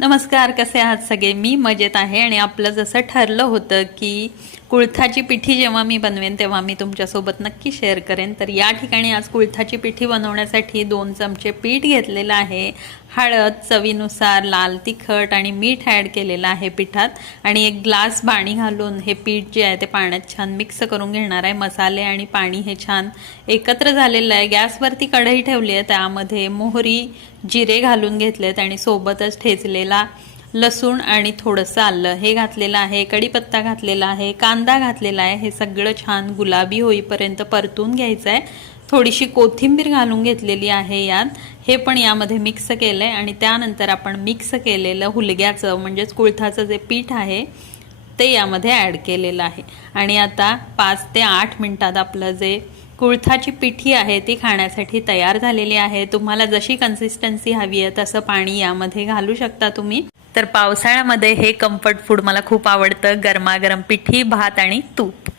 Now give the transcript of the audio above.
नमस्कार, कसे आहात सगळे? मी मजेत आहे आणि आपलं जसं ठरलं होतं की कुळथाची पिठी जेव्हा मी बनवेन तेव्हा मी तुमच्यासोबत नक्की शेअर करेन। तर या ठिकाणी आज कुळथाची पिठी बनवण्यासाठी 2 चमचे पीठ घेतलेलं आहे। हळद, चवीनुसार लाल तिखट आणि मीठ ॲड केलेलं आहे पिठात आणि 1 ग्लास पाणी घालून हे पीठ जे आहे ते पाण्यात छान मिक्स करून घेणार आहे। मसाले आणि पाणी हे छान एकत्र झालेलं आहे। गॅसवरती कढई ठेवली आहे, त्यामध्ये मोहरी, जिरे घालून घेतलेत आणि सोबतच ठेचलेला लसूण आणि थोडंसं आलं हे घातलेलं आहे। कढीपत्ता घातलेला आहे, कांदा घातलेला आहे। हे सगळं छान गुलाबी होईपर्यंत परतून घ्यायचं आहे। थोडीशी कोथिंबीर घालून घेतलेली आहे यात, हे पण यामध्ये मिक्स केलं आहे आणि त्यानंतर आपण मिक्स केलेलं हुलग्याचं म्हणजेच कुळथाचं जे पीठ आहे ते यामध्ये ॲड केलेलं आहे। आणि आता 5 ते 8 मिनिटात आपलं जे कुळथाची पिठी आहे ती खाण्यासाठी तयार झालेली आहे। तुम्हाला जशी कन्सिस्टन्सी हवी आहे तसं पाणी यामध्ये घालू शकता तुम्ही। तर पावसाळ्यामध्ये हे कम्फर्ट फूड मला खूप आवडतं, गरमागरम पिठी, भात आणि तूप।